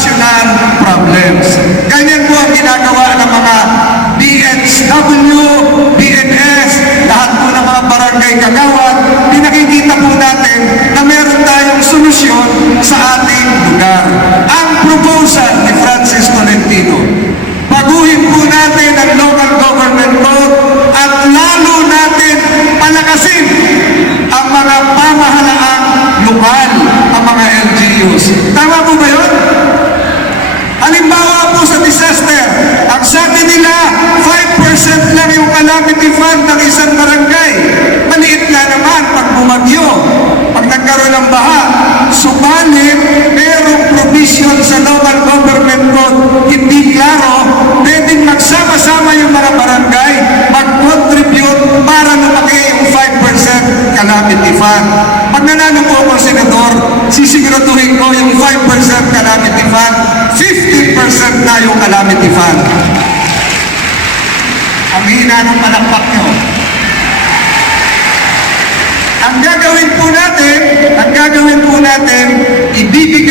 national problems. Ganyan po ang ginagawa ng mga DSW, BNS, lahat po ng mga barangay kagawad. Pinakikita po natin na meron tayong solusyon sa ating lugar. Ang proposal ni Francis Tolentino, baguhin po natin ang local government code at lalo natin palakasin ang mga pamahalaang lokal, ang mga LGUs. Tama po ba yun? Halimbawa po sa disaster, ang sabi nila 5% lang yung calamity fund ng isang barangay. Maliit nga naman pag bumagyo, pag nagkaroon ng baha. Subalit, merong provision sa local government code, hindi klaro, pwedeng magsama-sama yung mga barangay, mag-contribute para lumaki yung 5% calamity fund. Pag nanalo po ako, Senador, sisiguraduhin ko yung 5% calamity fund, 50% na yung calamity fund. Ang hina ng palakpak nyo. Ang gagawin po natin, ibibigay